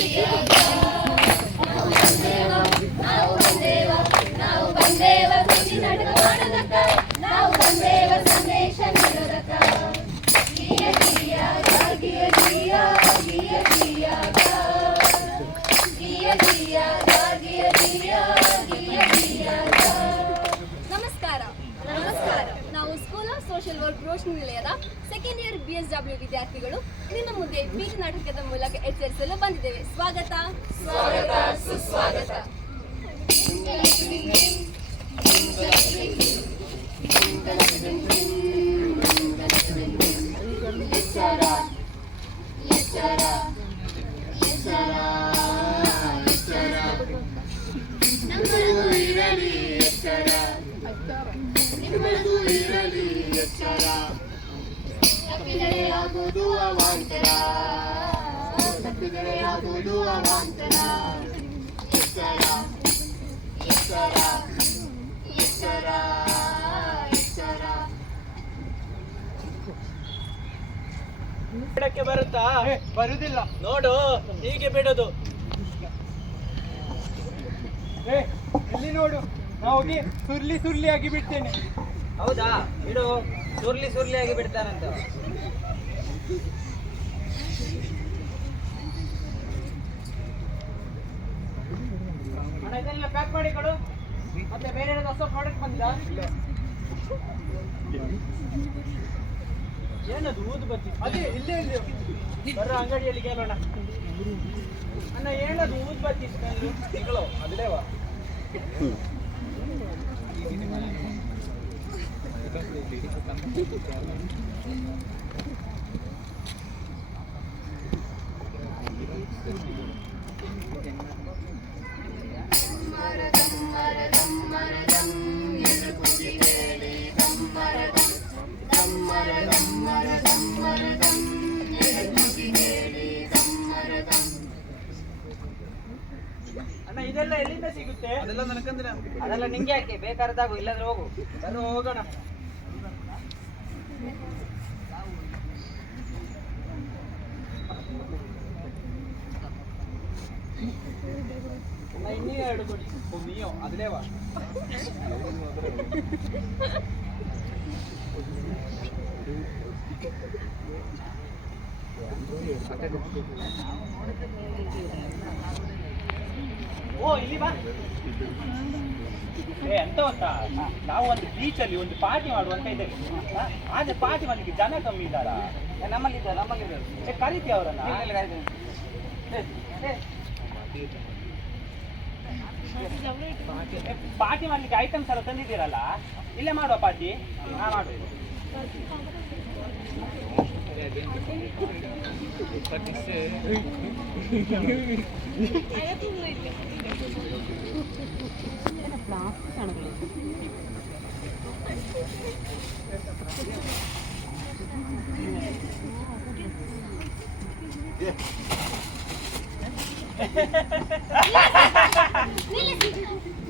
ನಾವು work second year B S W ವಿದ್ಯಾರ್ಥಿಗಳು ನಿಮ್ಮ ಮುಂದೆ ಬೀದಿ ನಾಟಕದ ಮೂಲಕ ಎಚ್ಚರಿಸಲು ಬಂದಿದ್ದೇವೆ. ಸ್ವಾಗತ. ಸ್ವಾಗತ ಸುಸ್ವಾಗತ. ಎಚ್ಚರ ಎಚ್ಚರ ತಪ್ಪಿದರೆ ಆಗುವುದು ಅವಾಂತರ. ತಪ್ಪಿದರೆ ಆಗುವುದು ಅವಾಂತರ. ಎಚ್ಚರ ಎಚ್ಚರ ಎಚ್ಚರ ಎಚ್ಚರ ಬಿಡಕ್ಕೆ ಬರುತ್ತಾ? ಬರುದಿಲ್ಲ. ನೋಡು ಹೀಗೆ ಬಿಡೋದು. ಎಲ್ಲಿ ಇಲ್ಲಿ ನೋಡು. ನಾವು ಹೋಗಿ ಸುರ್ಲಿ ಸುರ್ಲಿ ಆಗಿ ಬಿಡ್ತೇನೆ. ಹೌದಾ? ಇಡು. ಸುರ್ಲಿ ಸುರ್ಲಿ ಆಗಿ ಬಿಡ್ತಾನಂತ ಅಣ್ಣ ಇದೆಲ್ಲ ಪ್ಯಾಕ್ ಮಾಡಿ ಕೊಡು. ಮತ್ತೆ ಬೇರೆ ಏನಾದ್ರು ಹೊಸ ಪ್ರಾಡಕ್ಟ್ ಬಂದಿದಾ? ಏನದು ಊದು ಬತ್ತಿ? ಅದೇ ಇಲ್ಲೇ ಇಲ್ಲಿ ಬರೋ ಅಂಗಡಿಯಲ್ಲಿ ಕೇಳೋಣ. ಅಣ್ಣ ಏನದು ಊದು ಬತ್ತಿ? ತಿಂಗಳು. ಅದಿಲೇವಾ ಮರದಂ ಅಣ್ಣ ಇದೆಲ್ಲ ಎಲ್ಲಿಂದ ಸಿಗುತ್ತೆ? ಅದೆಲ್ಲ ನಿಂಗೆ ಯಾಕೆ? ಬೇಕಾದಾಗು ಇಲ್ಲಾಂದ್ರೆ ಹೋಗು. ಬರು ಹೋಗೋಣ. ಅಣ್ಣ, ಇನ್ನೂ ಎರಡು ಕೊಡಿ ನೀಯೋ ಅದ್ಲೇವಾ ಓ ಇಲ್ಲಿ ಬಾ ಏ ಎಂತ ಗೊತ್ತಾ ನಾವು ಒಂದು ಬೀಚಲ್ಲಿ ಒಂದು ಪಾರ್ಟಿ ಮಾಡುವಂತ ಇದ್ದೇವೆ ಹಾ? ಆದ್ರೆ ಪಾರ್ಟಿ ಮಾಡ್ಲಿಕ್ಕೆ ಜನ ಕಮ್ಮಿ ಇದ್ದಾರಾ ನಮ್ಮಲ್ಲಿ ಇದ್ದಾರೆ ನಮ್ಮಲ್ಲಿ ಇದ್ದಾರೆ ಕರಿತೀವಿ ಅವರನ್ನ ಪಾರ್ಟಿ ಮಾಡ್ಲಿಕ್ಕೆ ಐಟಮ್ಸ್ ಎಲ್ಲ ತಂದಿದ್ದೀರಲ್ಲ ಇಲ್ಲೇ ಮಾಡುವ ಪಾರ್ಟಿ ಹಾ ಮಾಡು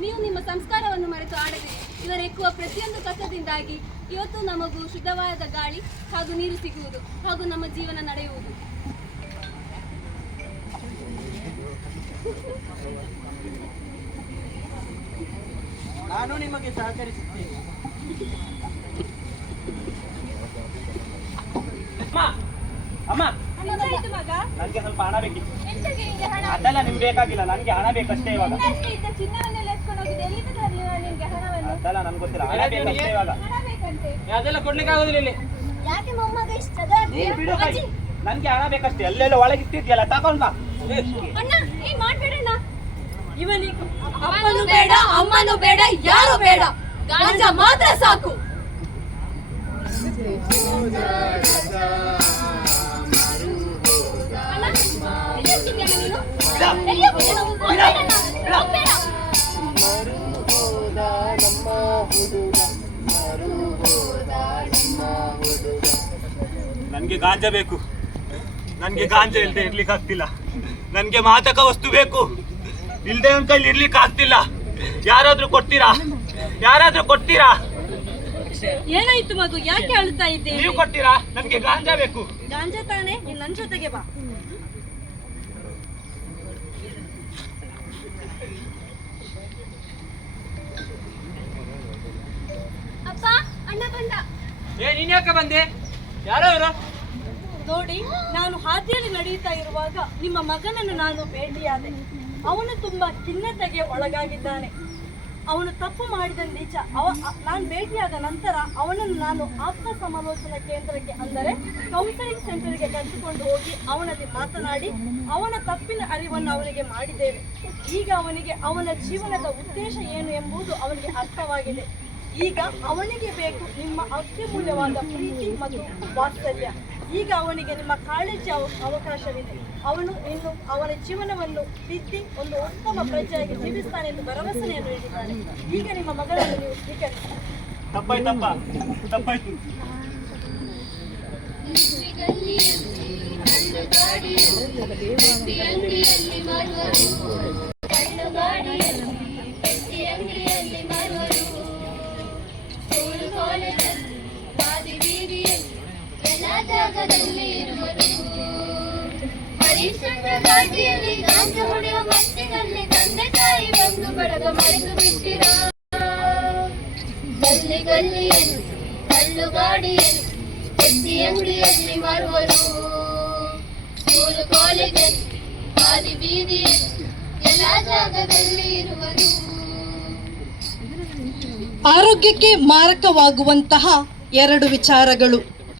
ನೀವು ನಿಮ್ಮ ಸಂಸ್ಕಾರವನ್ನು ಮರೆತು ಆಡದೆ ಇವರೆಕ್ಕುವ ಪ್ರತಿಯೊಂದು ಕಸದಿಂದಾಗಿ ಇವತ್ತು ನಮಗೂ ಶುದ್ಧವಾದ ಗಾಳಿ ಹಾಗೂ ನೀರು ಸಿಗುವುದು ಹಾಗೂ ನಮ್ಮ ಜೀವನ ನಡೆಯುವುದು. ನಾನು ನಿಮಗೆ ಸಹಕರಿಸುತ್ತೇನೆ. ನನಗೆ ಸ್ವಲ್ಪ ಹಣ ಬೇಕಿತ್ತು. ಅದೆಲ್ಲ ನಿಮ್ಗೆ ಬೇಕಾಗಿಲ್ಲ ನನಗೆ ಹಣ ಬೇಕಷ್ಟೇ ಇವಾಗ. ಅದೆಲ್ಲ ನನ್ಗೆ ಗೊತ್ತಿಲ್ಲ ಹಣ ಬೇಕಷ್ಟೇ ಇವಾಗ. ಹಣ ಬೇಕಂತೆ. ಅದೆಲ್ಲ ಕೊಡ್ಲಿಕ್ಕೆ ಆಗೋದಿಲ್ಲ ಇಲ್ಲಿ. ನೀನು ಬಿಡು ಕೈ. ನನಗೆ ಹಣ ಬೇಕಷ್ಟೇ ಎಲ್ಲೆಲ್ಲ ಒಳಗಿಟ್ಟಿದ್ಯಲ್ಲ ತಗೊಂಡ್ ಬಾ ಇವನಿಗೆ ಅಪ್ಪನು ಬೇಡ ಅಮ್ಮನು ಬೇಡ ಯಾರು ಬೇಡ. ಗಾಂಜಾ ಮಾತ್ರ ಸಾಕು. ನನಗೆ ಗಾಂಜಾ ಬೇಕು. ನನಗೆ ಗಾಂಜಾ ಇಲ್ಲದೆ ಇರ್ಲಿಕ್ಕೆ ಆಗ್ತಿಲ್ಲ. ನನಗೆ ಮಾದಕ ವಸ್ತು ಬೇಕು. ಇಲ್ಲದೆ ಅಂತ ಕೈಲಿ ಇರ್ಲಿಕ್ಕೆ ಆಗ್ತಿಲ್ಲ. ಯಾರಾದ್ರೂ ಕೊಡ್ತೀರಾ? ಯಾರಾದ್ರೂ ಕೊಡ್ತೀರಾ? ಏನಾಯ್ತು ಮಗು? ಯಾಕೆ ಅಳ್ತಾ ಇದ್ದೆ ನೀವು ಕೊಡ್ತೀರಾ? ನನಗೆ ಗಾಂಜಾ ಬೇಕು. ಗಾಂಜಾ ತಾನೆ? ನೀನ್ ನನ್ ಜೊತೆಗೆ ಬಾ. ನೀನ್ ಯಾಕೆ ಬಂದೆ. ಯಾರೋ ನೋಡಿ, ನಾನು ಹಾದಿಯಲ್ಲಿ ನಡೆಯುತ್ತಾ ಇರುವಾಗ ನಿಮ್ಮ ಮಗನನ್ನು ನಾನು ಭೇಟಿಯಾದೆ ಅವನು ತುಂಬಾ ಖಿನ್ನತೆಗೆ ಒಳಗಾಗಿದ್ದಾನೆ. ಅವನು ತಪ್ಪು ಮಾಡಿದ ನಿಜ. ಅವ ನಾನು ಭೇಟಿಯಾದ ನಂತರ ಅವನನ್ನು ನಾನು ಆತ್ಮ ಸಮಾಲೋಚನಾ ಕೇಂದ್ರಕ್ಕೆ ಅಂದರೆ ಕೌನ್ಸಿಲಿಂಗ್ ಸೆಂಟರ್ಗೆ ಕರೆದುಕೊಂಡು ಹೋಗಿ ಅವನಲ್ಲಿ ಮಾತನಾಡಿ ಅವನ ತಪ್ಪಿನ ಅರಿವನ್ನು ಅವನಿಗೆ ಮಾಡಿದ್ದೇವೆ. ಈಗ ಅವನಿಗೆ ಅವನ ಜೀವನದ ಉದ್ದೇಶ ಏನು ಎಂಬುದು ಅವನಿಗೆ ಅರ್ಥವಾಗಿದೆ. ಈಗ ಅವನಿಗೆ ಬೇಕು ನಿಮ್ಮ ಅತ್ಯಮೂಲ್ಯವಾದ ಪ್ರೀತಿ ಮತ್ತು ವಾತ್ಸಲ್ಯ. ಈಗ ಅವನಿಗೆ ನಿಮ್ಮ ಕಾಳಜಿ ಅವ- ಅವಕಾಶವಿದೆ. ಅವನು ಇನ್ನು ಅವನ ಜೀವನವನ್ನು ತಿದ್ದಿ ಒಂದು ಉತ್ತಮ ಪ್ರಜೆಯಾಗಿ ಜೀವಿಸ್ತಾನೆ ಎಂದು ಭರವಸೆಯನ್ನು ನೀಡಿದ್ದಾನೆ. ಈಗ ನಿಮ್ಮ ಮಗಳನ್ನು ನೀವು ಸ್ವೀಕರಿಸಿ. ತಪ್ಪಾಯ್ತಪ್ಪ. ಘಾಟಿಯಲ್ಲಿ ಗಾಂಜ ಹೊಡೆಯುವ ಮಟ್ಟಿನಲ್ಲಿ ತಂದೆ ತಾಯಿ ಬಂದು ಬಳಗ ಮರೆತು ಬಿಟ್ಟಿರ? ಗಲ್ಲಿ ಗಲ್ಲಿಯಲ್ಲಿ, ಕಲ್ಲು ಗಾಡಿಯಲ್ಲಿ ಪೆಟ್ಟಿ ಅಂಗಡಿಯಲ್ಲಿ ಮಾರುವರು ಸ್ಕೂಲು ಕಾಲೇಜಲ್ಲಿ ಹಾದಿ ಬೀದಿಯಲ್ಲಿ, ಎಲ್ಲ ಜಾಗದಲ್ಲಿ ಇರುವರು ಆರೋಗ್ಯಕ್ಕೆ ಮಾರಕವಾಗುವಂತಹ ಎರಡು ವಿಚಾರಗಳು.